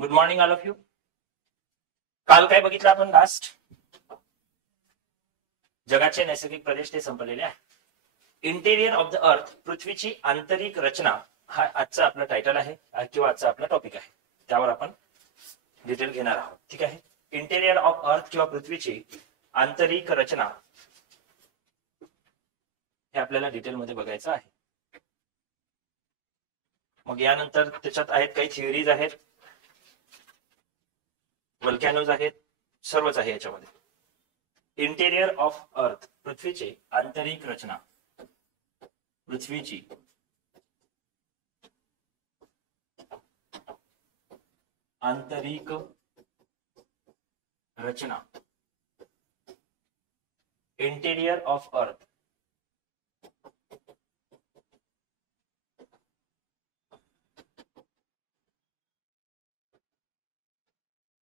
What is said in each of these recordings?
Good morning all of you. काल काय बघितलं आपण लास्ट? जगाचे नैसर्गिक प्रदेश ते संपलेले आहे. इंटेरियर ऑफ द अर्थ, पृथ्वीची आंतरिक रचना, हा आजचा आपला टायटल आहे किंवा आजचा आपला टॉपिक आहे. त्यावर आपण डिटेल घेणार आहोत. ठीक आहे. इंटेरियर ऑफ अर्थ किंवा पृथ्वीची आंतरिक रचना हे आपल्याला डिटेलमध्ये बघायचं आहे. मग यानंतर त्याच्यात आहेत काही थिअरीज आहेत, वल्कॅनोज आहेत, सर्वच आहे याच्यामध्ये. इंटेरियर ऑफ अर्थ, पृथ्वीची आंतरिक रचना, पृथ्वीची आंतरिक रचना, इंटेरियर ऑफ अर्थ.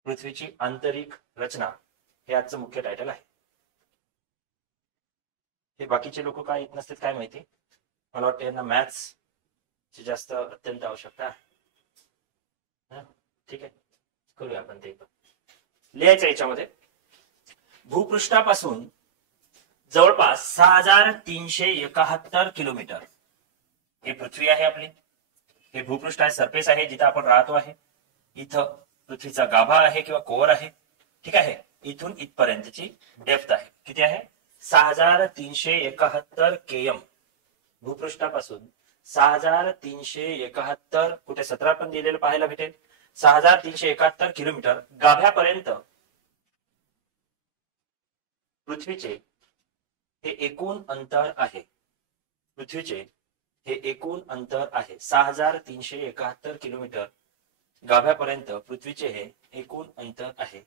पृथ्वीची आंतरिक रचना हे आजचं मुख्य टायटल आहे. हे बाकीचे लोक काय येत नसतात काय माहिती. मला वाटतं यांना मॅथ्स ची जास्त अत्यंत आवश्यकता आहे. ठीक आहे, करूया आपण ते. लिहायचं याच्यामध्ये, भूपृष्ठापासून जवळपास 6371 किलोमीटर हे पृथ्वी आहे आपली. हे भूपृष्ठ आहे, सरफेस आहे, जिथं आपण राहतो आहे. इथं पृथ्वीचा गाभा आहे किंवा कोअर आहे. ठीक आहे. इथून इथपर्यंतची डेप्थ आहे. किती आहे? 6371 केएम. भूपृष्ठापासून 6371, कुठे 17 पण दिलेलं पाहायला भेटेल. 6371 किलोमीटर गाभ्यापर्यंत पृथ्वीचे हे एकूण अंतर आहे. पृथ्वीचे हे एकूण अंतर आहे 6371 किलोमीटर गाभ्यापर्यंत पृथ्वीचे हे एकूण अंतर आहे.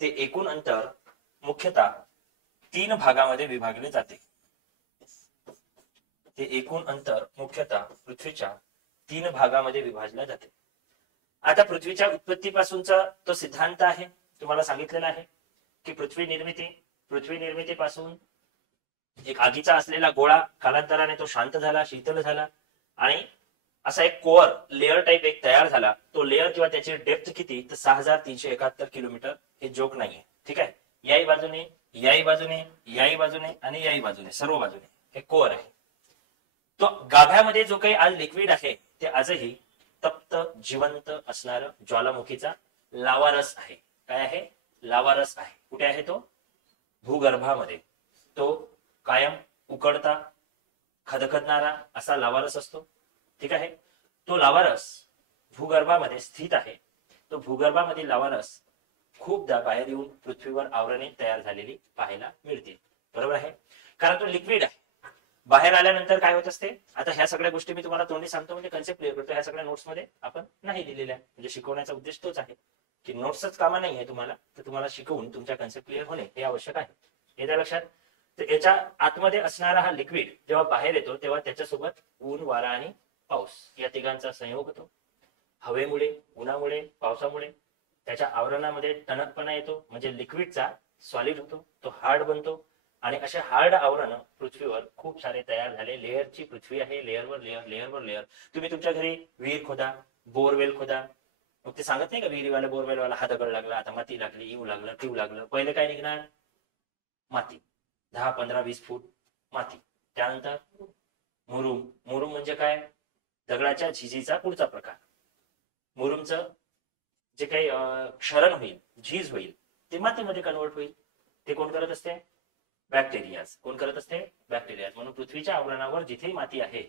ते एकूण अंतर मुख्यतः 3 भागामध्ये विभागले जाते. ते एकूण अंतर मुख्यतः पृथ्वीच्या 3 भागामध्ये विभागले जाते. आता पृथ्वीच्या उत्पत्तीपासूनचा तो सिद्धांत आहे, तुम्हाला सांगितलेला आहे की पृथ्वी निर्मितीपासून एक आगीचा असलेला गोळा कालांतराने तो शांत झाला, शीतल झाला आणि असा एक कोअर लेअर टाइप एक तयार झाला. तो लेअर किंवा त्याची डेप्थ किती, तर 6371 किलोमीटर. हे जोक नाहीये. ठीक आहे. याही बाजूने, याही बाजूने, याही बाजूने आणि याही बाजूने, सर्व बाजूने हे कोअर आहे. तो गाभ्यामध्ये जो काही आज लिक्विड आहे ते आजही तप्त जिवंत असणारं ज्वालामुखीचा लावारस आहे. काय आहे? लावारस आहे. कुठे आहे तो? भूगर्भामध्ये. तो कायम उकडता खदखदणारा असा लावारस असतो. ठीक आहे. तो लावारस भूगर्भामध्ये स्थित आहे. तो भूगर्भामधील लावारस खूपदा बाहेर येऊन पृथ्वीवर आवरणे तयार झालेली पाहायला मिळतील. बरोबर आहे, कारण तो लिक्विड आहे. बाहेर आल्यानंतर काय होत असते, आता ह्या सगळ्या गोष्टी मी तुम्हाला तोंडी सांगतो, म्हणजे कन्सेप्ट क्लिअर करतो. ह्या सगळ्या नोट्स मध्ये आपण नाही दिलेल्या, म्हणजे शिकवण्याचा उद्देश तोच आहे की नोट्सच कामा नाही आहे तुम्हाला, तर तुम्हाला शिकवून तुमच्या कन्सेप्ट क्लिअर होणे हे आवश्यक आहे. येत्या लक्षात. तर याच्या आतमध्ये असणारा हा लिक्विड जेव्हा बाहेर येतो तेव्हा त्याच्यासोबत ऊन, वारा आणि पाऊस या तिघांचा संयोग होतो. हवेमुळे, उन्हामुळे, पावसामुळे त्याच्या आवरणामध्ये टणकपणा येतो, म्हणजे लिक्विडचा सॉलिड होतो, तो हार्ड बनतो. आणि असे हार्ड आवरण पृथ्वीवर खूप सारे तयार झाले. लेअरची पृथ्वी आहे, लेअरवर लेअर, लेअरवर लेअर. तुम्ही तुमच्या घरी विहीर खोदा, बोरवेल खोदा, मग ते सांगत नाही का विहिरीवाला, बोरवेलवाला, हा दगड लागला, आता माती लागली, येऊ लागलं, ठेवू लागलं. पहिले काय निघणार? माती. 10, 15, 20 फूट माती. त्यानंतर मुरुम. मुरुम म्हणजे काय? दगडाच्या झिजीचा पुढचा प्रकार. मुरुमचं जे काही क्षरण होईल, झीज होईल, ते मातीमध्ये कन्वर्ट होईल. ते कोण करत असते? बॅक्टेरियाज. कोण करत असते? बॅक्टेरियाज. म्हणून पृथ्वीच्या आवरणावर जिथे माती आहे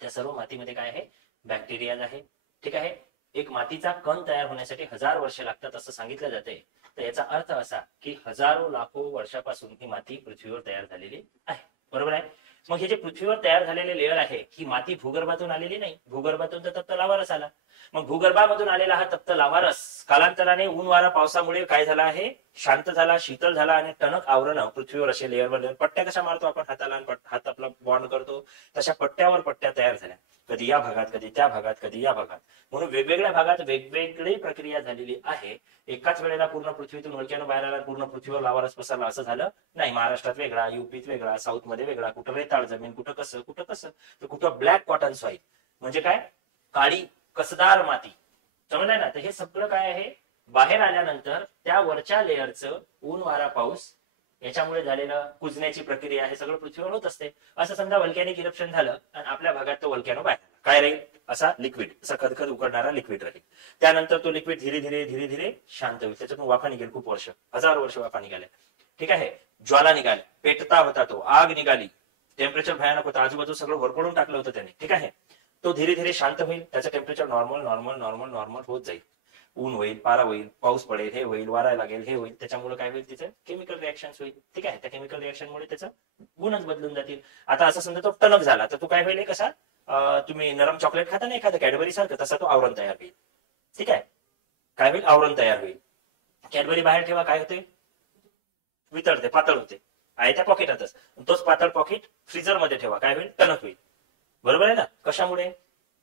त्या सर्व मातीमध्ये काय आहे? बॅक्टेरियाज आहे. ठीक आहे. एक मातीचा कण तयार होण्यासाठी 1000 वर्ष लागतात असं सांगितलं जाते. तर याचा अर्थ असा की हजारो लाखो वर्षापासून ही माती पृथ्वीवर तयार झालेली आहे. बरोबर आहे. मग हे जे पृथ्वीवर तयार झालेले लेअर आहे, ही माती भूगर्भातून आलेली नाही. भूगर्भातून तर तप्त लावारस आला. मग भूगर्भामधून आलेला हा तप्त लावारस कालांतराने ऊन, वारा, पावसामुळे काय झाला आहे? शांत झाला, शीतल झाला आणि टणक आवरण पृथ्वीवर असे लेअरवर लेअर. पट्ट्या कशा मारतो आपण हाताला, हात आपला बॉन्ड करतो, तशा पट्ट्यावर पट्ट्या तयार झाल्या. कधी या भागात, कधी त्या भागात, कधी या भागात. म्हणून वेगवेगळ्या भागात वेगवेगळी प्रक्रिया झालेली आहे. एकाच वेळेला पूर्ण पृथ्वीतून वळक्यानं बाहेर आला, पूर्ण पृथ्वीवर लावारस पसरला असं झालं नाही. महाराष्ट्रात वेगळा, युपीत वेगळा, साऊथ मध्ये वेगळा, कुठं रेताळ जमीन, कुठं कसं, तर कुठं ब्लॅक कॉटन सॉइल म्हणजे काय? काळी कसदार माती. समजलंय ना? तर हे सगळं काय आहे, बाहेर आल्यानंतर त्या वरच्या लेअरचं ऊन वारा पाऊस याच्यामुळे झालेलं कुजण्याची प्रक्रिया हे सगळं पृथ्वीवर होत असते. असं समजा व्हॉल्कॅनिक इरप्शन झालं आणि आपल्या भागात तो व्हॉल्कॅनो बाहेर आला. काय राहील? असा लिक्विड, असा खदखद उकडणारा लिक्विड राहील. त्यानंतर तो लिक्विड धीरे धीरे धीरे धीरे शांत होईल. त्याच्यातून वाफा निघेल, खूप वर्ष, हजारो वर्ष वाफा निघाल्या. ठीक आहे. ज्वाला निघाल्या, पेटता होता तो, आग निघाली, टेम्परेचर भयानक होतं, आजूबाजू सगळं होरपळून टाकलं होतं त्याने. ठीक आहे. तो धीरे धीरे शांत होईल, त्याचं temperature normal normal normal normal होत जाईल. ऊन होईल, पारा होईल, पाऊस पडेल, हे होईल, वारा लागेल, हे होईल. त्याच्यामुळे काय होईल? तिथे केमिकल रिएक्शन होईल. ठीक आहे. त्या केमिकल रिएक्शनमुळे त्याचं गुणच बदलून जातील. आता असं समजा तो टणक झाला तर तो काय होईल? कसा तुम्ही नरम चॉकलेट खाता ना एखादं कॅडबरी सारखं, तसा तो आवरण तयार होईल. ठीक आहे. काय होईल? आवरण तयार होईल. कॅडबरी बाहेर ठेवा, काय होते? वितळते, पातळ होते, आहे त्या पॉकेटातच. तोच पातळ पॉकेट फ्रीजर मध्ये ठेवा, काय होईल? टणक होईल. बरोबर आहे ना? कशामुळे?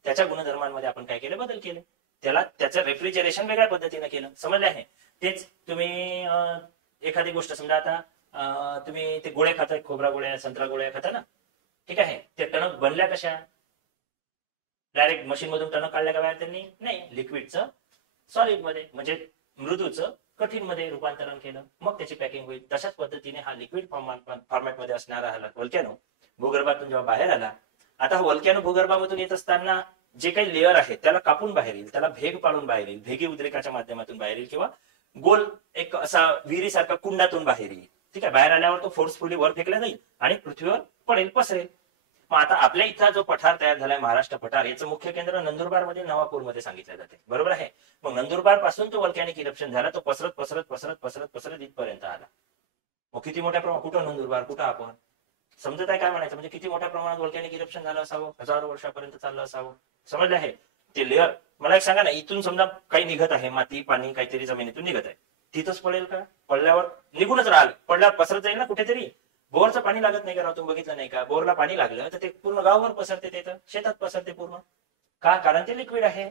त्याच्या गुणधर्मांमध्ये आपण काय केलं? बदल केले. त्याला त्याचं रेफ्रिजरेशन वेगळ्या पद्धतीने केलं. समजले आहे? तेच तुम्ही एखादी गोष्ट समजा, आता तुम्ही ते गोळे खाताय, खोबरा गोळ्या, संत्रा गोळ्या खाता ना. ठीक आहे. ते टणक बनल्या कशा? डायरेक्ट मशीन मधून टणक काढल्या का बाहेर त्यांनी? नाही, लिक्विडचं सॉलिड मध्ये, म्हणजे मृदूचं कठीण मध्ये रूपांतरण केलं, मग त्याची पॅकिंग होईल. तशाच पद्धतीने हा लिक्विड फॉर्मॅट मध्ये असणारा हा व्हॉल्कॅनो भूगर्भातून जेव्हा बाहेर आला, आता हा व्हॉल्कॅनो भूगर्भामधून येत असताना जे काही लेअर आहे त्याला कापून बाहेर येईल, त्याला भेग पाडून बाहेर येईल, भेगी उद्रेकाच्या माध्यमातून बाहेर येईल, किंवा गोल एक असा विहिरीसारखा कुंडातून बाहेर येईल. ठीक आहे. बाहेर आल्यावर तो फोर्सफुली वर फेकला जाईल आणि पृथ्वीवर पडेल, पसरेल. मग आता आपल्या इथला जो पठार तयार झालाय, महाराष्ट्र पठार, याचं मुख्य केंद्र नंदुरबार मध्ये, नवापूरमध्ये सांगितलं जाते. बरोबर आहे? मग नंदुरबार पासून तो व्हॉल्कॅनिक इरप्शन झाला, तो पसरत पसरत पसरत पसरत पसरत इथपर्यंत आला. मग किती मोठ्या प्रमाणात, कुठं नंदुरबार, कुठं आपण, समजत आहे काय म्हणायचं? म्हणजे किती मोठ्या प्रमाणात व्हॉल्कॅनिक इरप्शन झालं असावं, हजारो वर्षापर्यंत चाललं असावं. समजलं आहे? ते लेअर, मला एक सांगा ना, इथून समजा काही निघत आहे, माती पाणी काहीतरी जमिनीतून निघत आहे, तिथंच पडेल का? पडल्यावर निघूनच राहिलं, पडल्यावर पसरत जाईल ना कुठेतरी. बोरचं पाणी लागत नाही का? तुम्ही बघितलं नाही का? बोरला पाणी लागलं तर ते पूर्ण गावभर पसरते, ते तर शेतात पसरते पूर्ण. का? कारण ते लिक्विड आहे.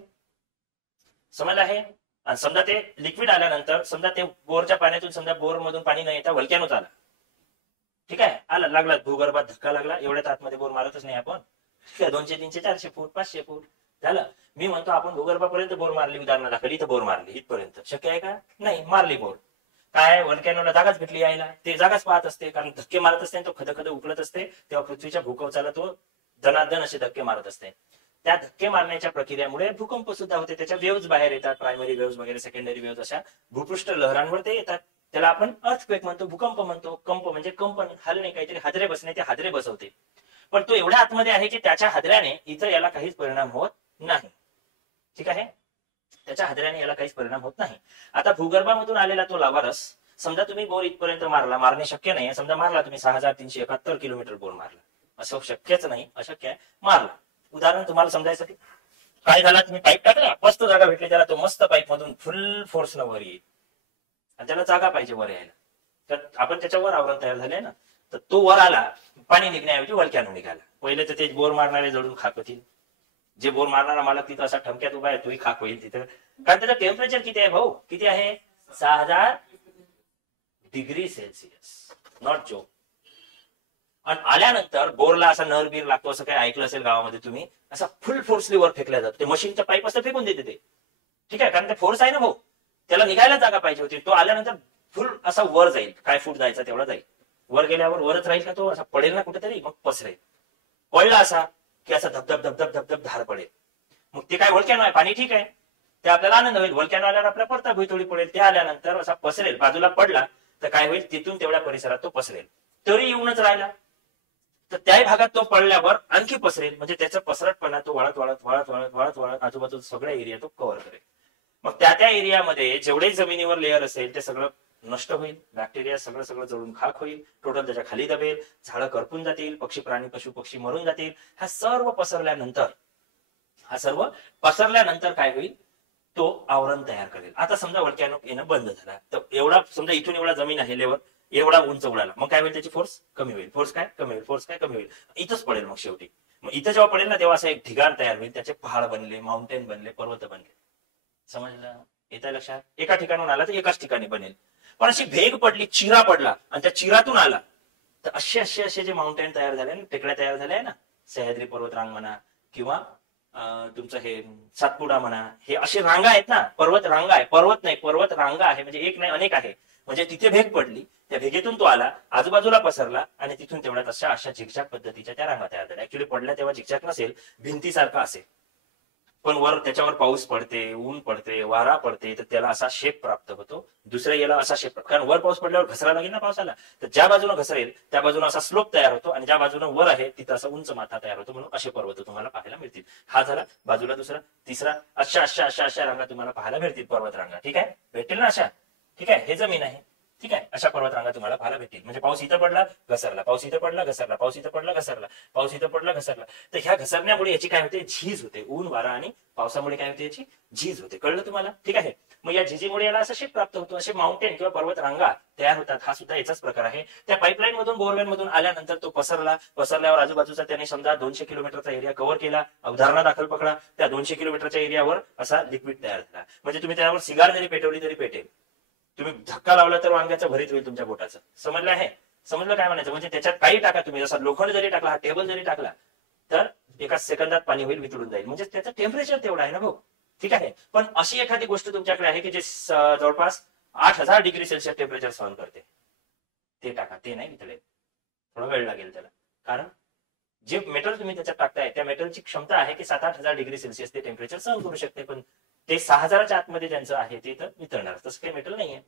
समजलं आहे? आणि समजा ते लिक्विड आल्यानंतर, समजा ते बोरच्या पाण्यातून, समजा बोर मधून पाणी न येता व्हॉल्कॅनोच आला. ठीक आहे. आला, लागला भूगर्भात धक्का लागला, एवढ्यात आतमध्ये बोर मारतच नाही आपण. 200, 300, 400 फूट, 500 फूट झालं. मी म्हणतो आपण भूगर्भापर्यंत बोर मारली, उदाहरण दाखल इथं बोर मारली, इथपर्यंत शक्य आहे का? नाही, मारली बोर. काय? व्हॉल्कॅनोला जागाच भेटली यायला, ते जागाच पाहत असते, कारण धक्के मारत असते, तो खदखद उकळत असते, तेव्हा पृथ्वीच्या भूकवचाला तो दनादन असे धक्के मारत असते. त्या धक्के मारण्याच्या प्रक्रियेमुळे भूकंप सुद्धा होते, त्याच्या वेव्ज बाहेर येतात, प्रायमरी वेव्ज वगैरे, सेकंडरी वेव्ज, अशा भूपृष्ठ लहरांवर ते येतात. त्याला आपण अर्थक्वेक म्हणतो, भूकंप म्हणतो. कंप म्हणजे कंपन, हलणे, काहीतरी हादरे बसणे, ते हादरे बसवते. पण तो एवढ्या आतमध्ये आहे की त्याच्या हादऱ्याने इथं याला काहीच परिणाम होत नाही. ठीक आहे. त्याच्या हादऱ्याने याला काहीच परिणाम होत नाही. आता भूगर्भामधून आलेला तो लावारस, समजा तुम्ही बोर इथपर्यंत मारला, मारणे शक्य नाही, समजा मारला तुम्ही 6371 किलोमीटर बोर मारला, असं शक्यच नाही, अशक्य आहे, मारला. उदाहरण तुम्हाला समजायसाठी, काय झाला? तुम्ही पाईप टाकला, मस्त जागा भेटली त्याला, तो मस्त पाईप मधून फुल फोर्सनं वर येईल, आणि त्याला जागा पाहिजे वर यायला, तर आपण त्याच्यावर आवरण तयार झाले ना, तर तो वर आला, पाणी निघण्याऐवजी व्हॉल्कॅनो निघाला. पहिले तर ते बोर मारणारे जळून खाक होतील, जे बोर मारणारा मालक तिथं असा ठमक्यात उभा आहे, तोही खाक होईल तिथं, कारण त्याचं टेम्परेचर किती आहे भाऊ? किती आहे? 6000 डिग्री सेल्सिअस, नॉट जोक. आणि आल्यानंतर बोरला असा नरबीर लागतो, असं काही ऐकलं असेल गावामध्ये तुम्ही, असा फुल फोर्सली वर फेकल्या जातो. ते मशीनचा पाईप असतं, फेकून देते ते. ठीक आहे, कारण ते फोर्स आहे ना भाऊ, त्याला निघायला जागा पाहिजे होती. तो आल्यानंतर फुल असा वर जाईल, काय फूट जायचा तेवढा जाईल. वर गेल्यावर वरच राहील का? तो असा पडेल ना कुठेतरी, मग पसरेल. पडला असा की असा धबधब धबधब धबधब धार पडेल. मग ते काय व्हॉल्कॅनो आहे, पाणी ठीक आहे, ते आपल्याला आनंद होईल. व्हॉल्कॅनो आल्यावर आपल्याला पडता भुईतोडी पडेल. ते आल्यानंतर असा पसरेल, बाजूला पडला तर काय होईल? तिथून तेवढ्या परिसरात तो पसरेल. तरी येऊनच राहिला तर त्याही भागात तो पडल्यावर आणखी पसरेल, म्हणजे त्याचा पसरटपणा तो वळत वळत वळत वळत वळत वळत आजूबाजूचा सगळा एरिया तो कव्हर करेल. मग त्या एरियामध्ये जेवढे जमिनीवर लेअर असेल ते सगळं नष्ट होईल, बॅक्टेरिया सगळं सगळं जळून खाक होईल, टोटल त्याच्या खाली दबेल, झाडं करपून जातील, पक्षी प्राणी पशु पक्षी मरून जातील. हा सर्व पसरल्यानंतर काय होईल? तो आवरण तयार करेल. आता समजा व्हॉल्कॅनो येणं बंद झाला, तर एवढा समजा इथून एवढा जमीन आहे लेवल, एवढा उंच उडाला, मग काय होईल? त्याची फोर्स कमी होईल. फोर्स काय कमी होईल? फोर्स काय कमी होईल? इथंच पडेल मग शेवटी. मग इथं जेव्हा पडेल ना, तेव्हा असं एक ढिगाण तयार होईल, त्याचे पहाड बनले, माउंटेन बनले, पर्वत बनले. समजलं? येतं लक्षात? एका ठिकाणून आला तर एकाच ठिकाणी बनेल. पण अशी भेग पडली, चिरा पडला आणि त्या चिरातून आला, तर असे जे माउंटेन तयार झाले, टेकड्या तयार झाल्या ना, सह्याद्री पर्वतरांग म्हणा किंवा तुमचं हे सातपुडा म्हणा, हे अशी रांगा आहेत ना, पर्वत रांगा आहे, पर्वत नाही पर्वत रांगा आहे, म्हणजे एक नाही अनेक आहे. म्हणजे तिथे भेग पडली, त्या भेगेतून तो आला, आजूबाजूला पसरला आणि तिथून तेवढ्यात अशा झिकझॅक पद्धतीच्या त्या रांगा तयार झाल्या. ऍक्च्युली पडल्या तेव्हा झिकझॅक नसेल, भिंतीसारखा असेल, पण त्याच्यावर पाऊस पडते, ऊन पडते, वारा पडते, तर त्याला असा शेप प्राप्त होतो. दुसऱ्या याला असा शेप प्राप्त, कारण वर पाऊस पडल्यावर घसरा लागेल ना पावसाला, तर ज्या बाजूने घसरेल त्या बाजूने असा स्लोप तयार होतो आणि ज्या बाजूने वर आहे तिथं असा उंच माथा तयार होतो. म्हणून असे पर्वत तुम्हाला पाहायला मिळतील. हा झाला बाजूला दुसरा, तिसरा, अशा रांगा तुम्हाला पाहायला मिळतील, पर्वत रांगा. ठीक आहे, भेटेल ना अशा. ठीक आहे, हे जमीन आहे. ठीक आहे, अशा पर्वत रांगा तुम्हाला पाहायला भेटतील. म्हणजे पाऊस इथं पडला घसरला, पाऊस इथं पडला घसरला, पाऊस इथं पडला घसरला, पाऊस इथं पडला घसरला. तर ह्या घसरण्यामुळे याची काय होते, झीज होते. ऊन वारा आणि पावसामुळे काय होते, याची झीज होते. कळलं तुम्हाला? ठीक आहे. मग या झिजीमुळे याला असं शेप प्राप्त होतो, असे माउंटेन किंवा पर्वत रांगा तयार होतात. हा सुद्धा याचाच प्रकार आहे. त्या पाईपलाईन मधून बोरवेल मधून आल्यानंतर तो पसरल्यावर आजूबाजूचा त्याने समजा 200 किलोमीटरचा एरिया कव्हर केला. उदाहरणादाखल पकडा, त्या 200 किलोमीटरच्या एरियावर असा लिक्विड तयार झाला. म्हणजे तुम्ही त्यावर सिगार जरी पेटवली तरी पेटेल. तुम्ही धक्का लावला तर वांग्याचं भरीत होईल तुमच्या बोटाचं. समजलं आहे? समजलं काय म्हणायचं? म्हणजे त्याच्यात काही टाका तुम्ही, जसा लोखंड जरी टाकला, हा टेबल जरी टाकला, तर एका सेकंदात पाणी होईल, वितळून जाईल. म्हणजे त्याचं टेम्परेचर तेवढं आहे ना भाऊ. ठीक आहे. पण अशी एखादी गोष्ट तुमच्याकडे आहे की जे जवळपास 8000 डिग्री सेल्सिअस टेम्परेचर सहन करते, ते टाका, ते नाही वितळेल. थोडा वेळ लागेल त्याला, कारण जे मेटल तुम्ही त्याच्यात टाकताय त्या मेटलची क्षमता आहे की 7-8 डिग्री सेल्सिअस ते टेम्परेचर सहन करू शकते. पण ते 6000च्या आतमध्ये ज्यांचं आहे ते तर वितळणार. तसं काही मेटल नाहीये.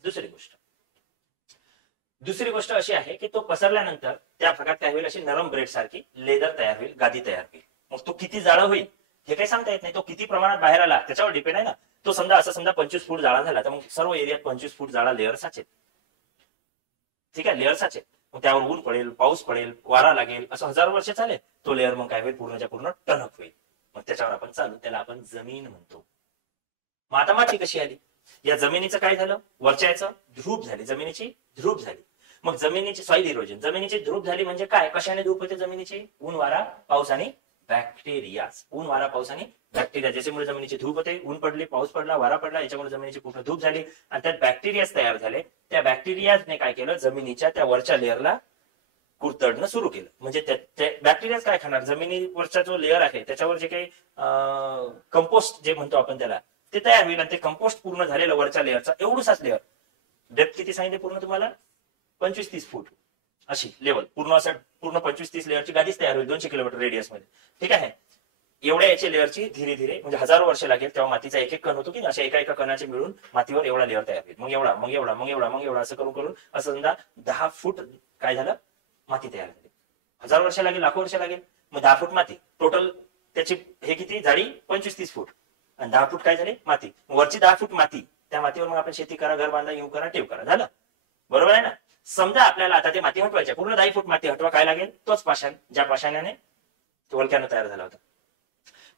दुसरी गोष्ट अशी आहे की तो पसरल्यानंतर त्या भागात काय होईल, अशी नरम ब्रेड सारखी लेदर तयार होईल, गादी तयार होईल. मग तो किती जाळं होईल हे काही सांगता येत नाही. तो किती प्रमाणात बाहेर आला त्याच्यावर डिपेंड आहे ना. तो समजा 25 फूट जाळा झाला, तर मग सर्व एरियात 25 फूट जाळा लेअर साचेल. ठीक आहे, लेअर साचेल. मग त्यावर ऊन पडेल, पाऊस पडेल, वारा लागेल, असं 1000 वर्ष चालेल. तो लेअर मग काय होईल, पूर्णच्या पूर्ण टणक होईल. मग त्याच्यावर आपण चालू, त्याला आपण जमीन म्हणतो. मग आता माती कशी आली? या जमिनीचं काय झालं, वरच्या याचं ध्रुप झाली, जमिनीची ध्रुप झाली. मग जमिनीची सॉइल इरोजन, जमिनीची ध्रुप झाली म्हणजे काय, कशाने ध्रुप होते जमिनीची? ऊन वारा पाऊस आणि बॅक्टेरिया. ऊन वारा पाऊस आणि बॅक्टेरिया, ज्याच्यामुळे जमिनीची धूप होते. ऊन पडले, पाऊस पडला, वारा पडला, याच्यामुळे जमिनीची पूर्ण धूप झाली आणि त्यात बॅक्टेरिया तयार झाले. त्या बॅक्टेरियाने काय केलं, जमिनीच्या त्या वरच्या लेअरला कुरतडणं सुरू केलं. म्हणजे ते बॅक्टेरिया काय खाणार, जमिनीवरचा जो लेअर आहे त्याच्यावर जे काही कंपोस्ट जे म्हणतो आपण त्याला, ते तयार होईल. आणि ते कंपोस्ट पूर्ण झालेलं वरच्या लेअरचा एवढूसाच लेअर, डेप्थ किती सांगितले पूर्ण तुम्हाला, 25-30 फूट अशी लेवल, पूर्ण असं पूर्ण 25-30 लेअरची गादीच तयार होईल 200 किलोमीटर रेडियस मध्ये. ठीक आहे. एवढ्या याची लेअरची धीरे धीरे म्हणजे 1000 वर्ष लागेल, तेव्हा मातीचा एक एक कण होतो की अशा एका कणाचे मिळून मातीवर एवढा लेअर तयार होईल. मग एवढा, मग एवढा, मग एवढा, मग एवढा, असं करून करून असं समजा 10 फूट काय झालं, माती तयार झाली. 1000 वर्ष लागेल, लाखो वर्ष लागेल. मग 10 फूट माती टोटल, त्याची हे किती जाडी 25-30 फूट आणि 10 फूट काय झाले माती. वरची 10 फूट माती, त्या मातीवर मग आपण शेती करा, घर बांधा, येऊ करा, टेव करा, झालं. बरोबर आहे ना. समजा आपल्याला आता ते माती हटवायची, पूर्ण 10 फूट माती हटवा, काय लागेल, तोच पाषाण, ज्या पाषाणाने वळक्यानं तयार झाला होता.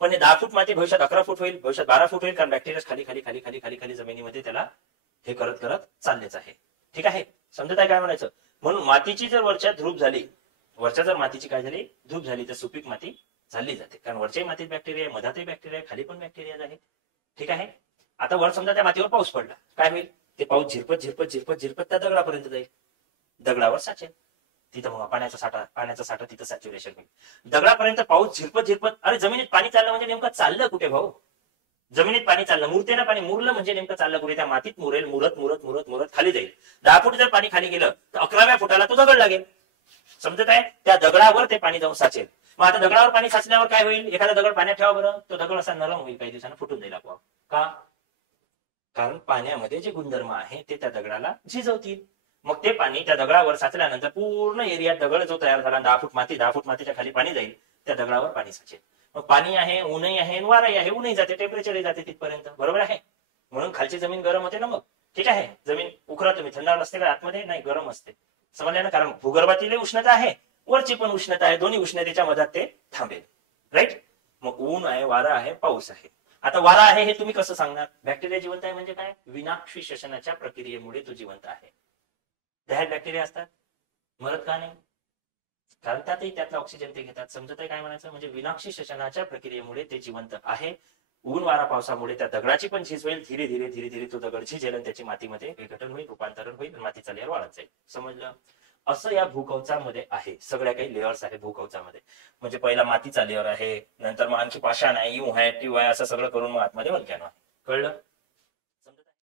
पण 10 फूट माती भविष्यात 11 फूट होईल, भविष्यात 12 फूट होईल, कारण बॅक्टेरिया खाली खाली खाली खाली खाली खाली जमिनीमध्ये त्याला हे करत करत चाललेच आहे. ठीक आहे, समजत आहे काय म्हणायचं. म्हणून मातीची जर वरच्या ध्रुप झाली, वरच्या जर मातीची काय झाली, धूप झाली, तर सुपीक माती चालली जाते. कारण वरच्याही मातीत बॅक्टेरिया आहे, मधातही बॅक्टेरिया आहे, खाली पण बॅक्टेरिया आहे. ठीक आहे. आता वर समजा त्या मातीवर पाऊस पडला, काय होईल, ते पाऊस झिरपत झिरपत झिरपत झिरपत त्या दगडापर्यंत जाईल, दगडावर साचेल, तिथं मग पाण्याचा साठा तिथं सॅच्युरेशन होईल. दगडापर्यंत पाऊस झिरपत झिरपत, अरे जमिनीत पाणी चाललं म्हणजे नेमकं चाललं कुठे भाऊ, जमिनीत पाणी चाललं, मुरतेनं पाणी मुरलं म्हणजे नेमकं चाललं कुठे, त्या मातीत मुरेल, मुरत मुरत मुरत मुरत खाली जाईल. 10 फूट जर पाणी खाली गेलं तर 11व्या फुटाला तो दगड लागेल. समजत आहे, त्या दगडावर ते पाणी जाऊन साचेल. मग आता दगडावर पाणी साचल्यावर काय होईल, एखादा दगड पाण्यात ठेवा बरं, तो दगड असा नरम होईल, काही दिवसांना फुटून जाईल आपोआप. का? कारण पाण्यामध्ये जे गुणधर्म आहे ते त्या दगडाला झिजवतील. मग ते पाणी त्या दगडावर साचल्यानंतर पूर्ण एरियात दगड जो तयार झाला, 10 फूट माती, 10 फूट मातीच्या खाली पाणी जाईल, त्या दगडावर पाणी साचेल. मग पाणी आहे, ऊनही आहे, वाराही आहे, ऊनही जाते, टेम्परेचरही जाते तिथपर्यंत. बरोबर आहे. म्हणून खालची जमीन गरम होते ना. मग ठीक आहे, जमीन उकरा तुम्ही, थंडार असते का आतमध्ये, नाही गरम असते. समजले ना. कारण भूगर्भातील उष्णता आहे, वरची पण उष्णता आहे, दोन्ही उष्णतेच्या मधात ते थांबेल. राईट. मग ऊन आहे, वारा आहे, पाऊस आहे. आता वारा आहे हे तुम्ही कसं सांगणार, बॅक्टेरिया जिवंत आहे म्हणजे काय, विनाक्षी श्वसनाच्या प्रक्रियेमुळे तो जिवंत आहे. दह्यात बॅक्टेरिया असतात, मरत का नाही, कारण त्यातला ऑक्सिजन ते घेतात. समजत आहे काय म्हणायचं, म्हणजे विनाक्षी श्वसनाच्या प्रक्रियेमुळे ते जिवंत आहे. ऊन वारा पावसामुळे त्या दगडाची पण झीज होईल, धीरे धीरे धीरे धीरे तो दगड झिजेल आणि त्याची मातीमध्ये विघटन होईल, रूपांतरण होईल, मातीचा लेअर वाढत जाईल. समजलं. असं या भूकवचामध्ये आहे. सगळ्या काही लेअर्स आहे भूकवचामध्ये. म्हणजे पहिला मातीचा लेअर आहे, नंतर मग आणखी पाषाण आहे, यू आहे, ट्यू आहे, असं सगळं करून मग आतमध्ये वल्कॅनो आहे. कळलं?